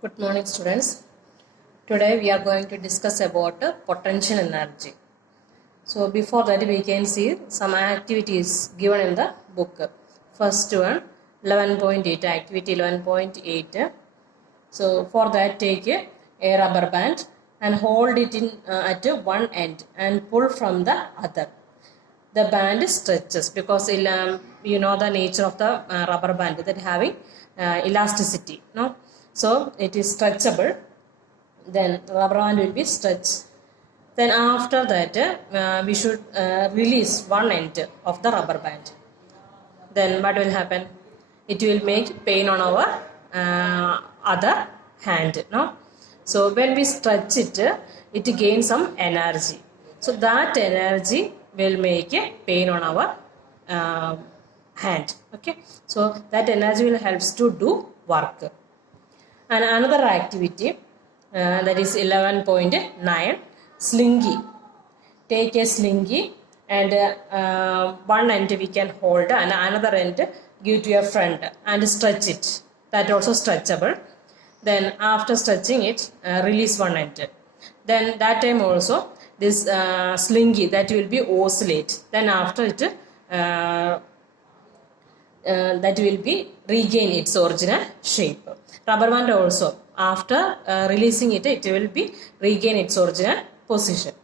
Good morning, students. Today we are going to discuss about potential energy. So before that we can see some activities given in the book. First one, 11.8, activity 11.8. So for that take a rubber band and hold it in at one end and pull from the other. The band stretches because you know the nature of the rubber band that having elasticity, no? So it is stretchable. Then rubber band will be stretched. Then after that we should release one end of the rubber band. Then what will happen? It will make pain on our other hand, no? So when we stretch it, it gains some energy. So that energy will make a pain on our hand. Okay. So that energy will helps to do work. And another activity that is 11.9, slingy. Take a slingy and one end we can hold and another end give to your friend and stretch it. That also stretchable. Then after stretching it, release one end. Then that time also this slingy that will be oscillate. Then after it that will be regain its original shape. Rubber band also after releasing it, it will be regain its original position.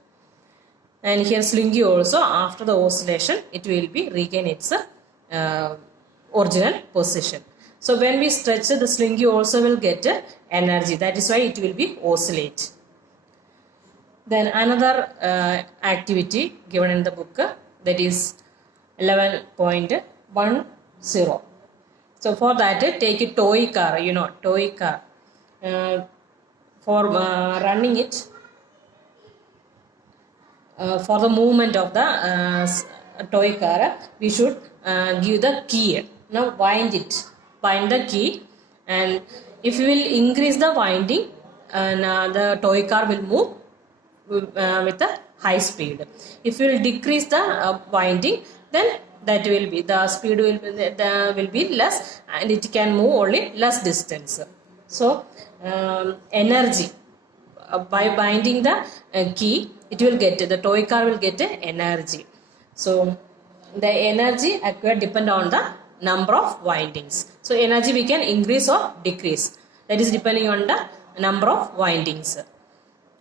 And here slingy also after the oscillation, it will be regain its original position. So when we stretch the slingy also will get energy. That is why it will be oscillate. Then another activity given in the book that is 11.10. So for that take a toy car, you know, toy car. For running it, for the movement of the toy car, we should give the key. Now wind the key, and if you will increase the winding, and the toy car will move with a high speed. If you will decrease the winding, then that will be the speed will be less, and it can move only less distance. So energy by binding the key, it will get the toy car will get energy. So the energy acquired depend on the number of windings. So energy we can increase or decrease. That is depending on the number of windings.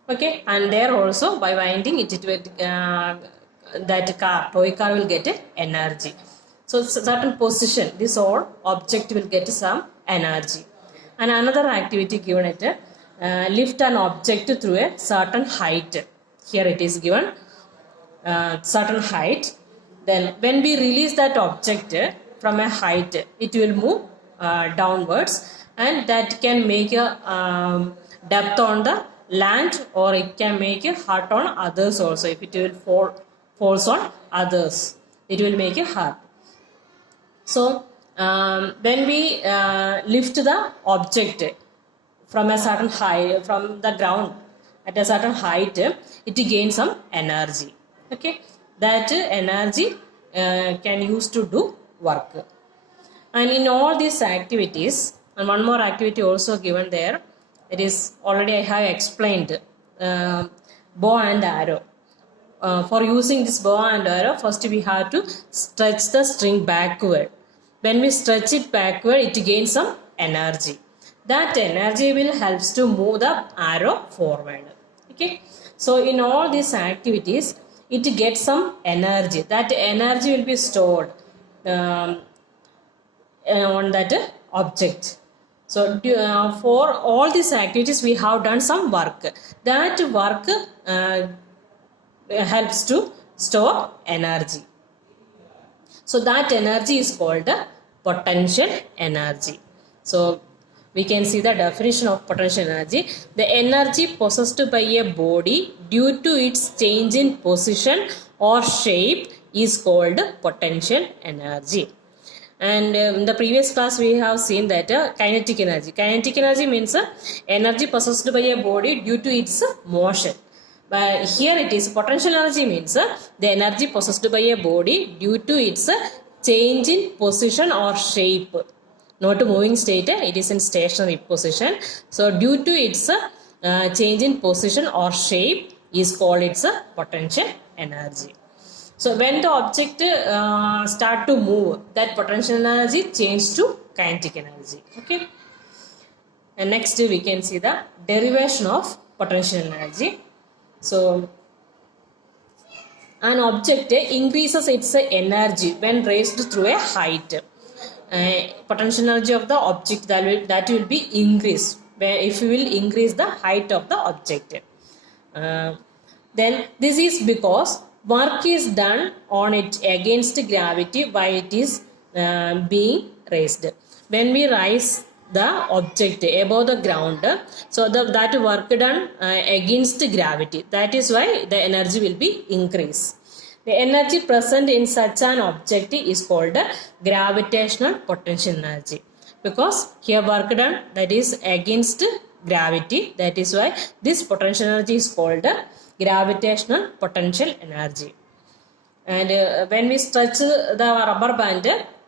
Okay, and there also by winding it will that toy car will get energy. So certain position, this whole object will get some energy. And another activity given it, lift an object through a certain height. Here it is given certain height. Then when we release that object from a height, it will move downwards, and that can make a depth on the land, or it can make a hurt on others also. If it will falls on others, it will make a hurt. So when we lift the object from a certain height, from the ground at a certain height, it gains some energy. Okay, that energy can use to do work. And in all these activities, and one more activity also given there, it is already I have explained, bow and arrow. For using this bow and arrow, first we have to stretch the string backward. When we stretch it backward, it gains some energy. That energy will helps to move the arrow forward. Okay. So in all these activities, it gets some energy. That energy will be stored on that object. So for all these activities, we have done some work. That work helps to store energy. So that energy is called the potential energy. So we can see the definition of potential energy. The energy possessed by a body due to its change in position or shape is called potential energy. And in the previous class we have seen that kinetic energy. Kinetic energy means energy possessed by a body due to its motion. But here it is potential energy means the energy possessed by a body due to its change in position or shape. not moving state, it is in stationary position. So due to its change in position or shape is called its potential energy. So when the object start to move, that potential energy change to kinetic energy. Okay. And next we can see the derivation of potential energy. So an object increases its energy when raised through a height. Potential energy of the object that will be increased if you will increase the height of the object. Then this is because work is done on it against gravity while it is being raised. When we raise the object above the ground, so that work done against gravity, that is why the energy will be increased. The energy present in such an object is called gravitational potential energy, because here work done that is against gravity, that is why this potential energy is called gravitational potential energy. And when we stretch the rubber band,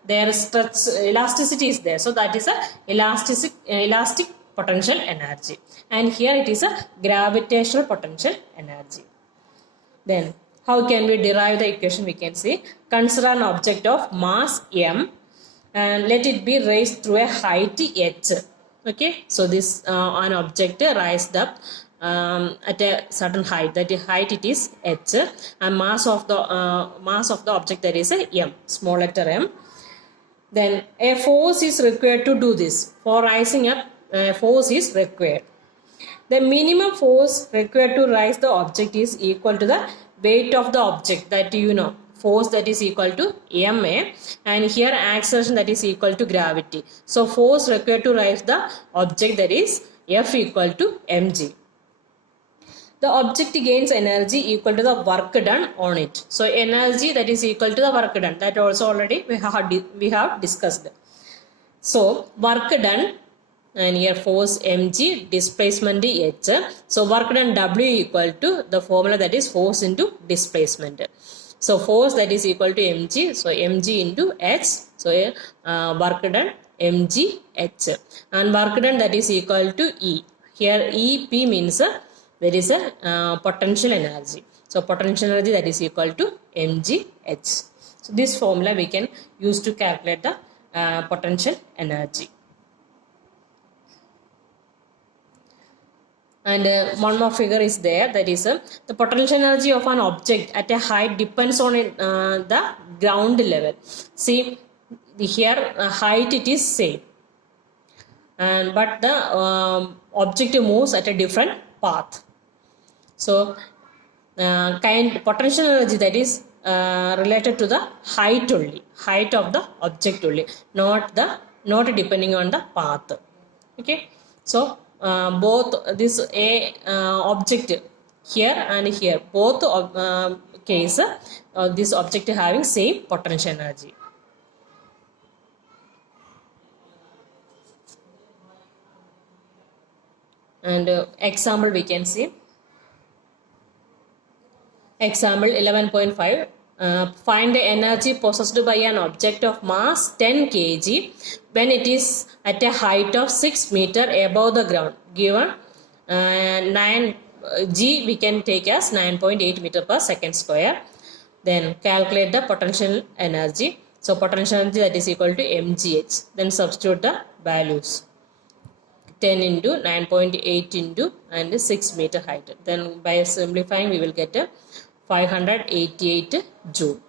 there stretch elasticity is there, so that is a elastic potential energy, and here it is a gravitational potential energy. Then how can we derive the equation? We can say, consider an object of mass m and let it be raised through a height h. Okay, so this an object raised up at a certain height, that height it is h, and mass of the object, that is a m, small letter m. Then a force is required to do this. For rising up, force is required. The minimum force required to raise the object is equal to the weight of the object, that you know, force that is equal to ma, and here acceleration that is equal to gravity. So force required to raise the object, that is F equal to mg. The object gains energy equal to the work done on it. So energy that is equal to the work done, that also already we have discussed. So work done, and here force mg, displacement h. So work done w equal to the formula, that is force into displacement. So force that is equal to mg, so mg into h. So work done mg h, and work done that is equal to E. Here EP means there is a potential energy. So potential energy that is equal to mg h. So this formula we can use to calculate the potential energy. And one more figure is there, that is the potential energy of an object at a height depends on the ground level. See here height it is same, and but the object moves at a different path. So potential energy that is related to the height only, height of the object only, not depending on the path. Okay, so both this object here and here, both case this object having same potential energy. And example we can see. Example 11.5. Find the energy possessed by an object of mass 10 kg when it is at a height of 6 meter above the ground. Given 9g we can take as 9.8 meter per second square. Then calculate the potential energy. So potential energy that is equal to mgh. Then substitute the values. 10 into 9.8 into and 6 meter height. Then by simplifying we will get a 588 joule.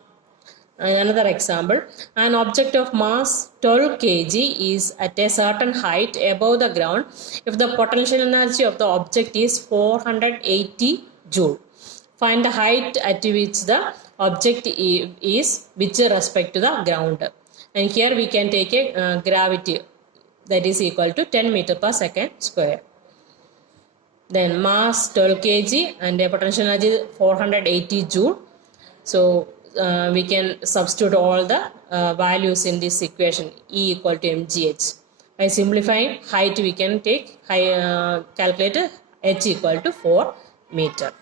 Another example, an object of mass 12 kg is at a certain height above the ground if the potential energy of the object is 480 joule. Find the height at which the object is with respect to the ground. And here we can take a gravity that is equal to 10 meter per second square. Then mass 12 kg and the potential energy 480 joule. So we can substitute all the values in this equation, E equal to mgh. By simplifying height we can take calculate h equal to 4 meter.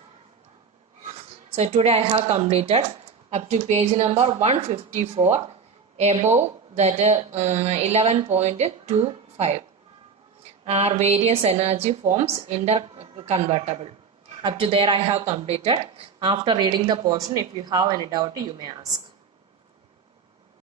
So today I have completed up to page number 154 above that 11.25 are various energy forms interconvertible. Up to there I have completed. After reading the portion, if you have any doubt, you may ask.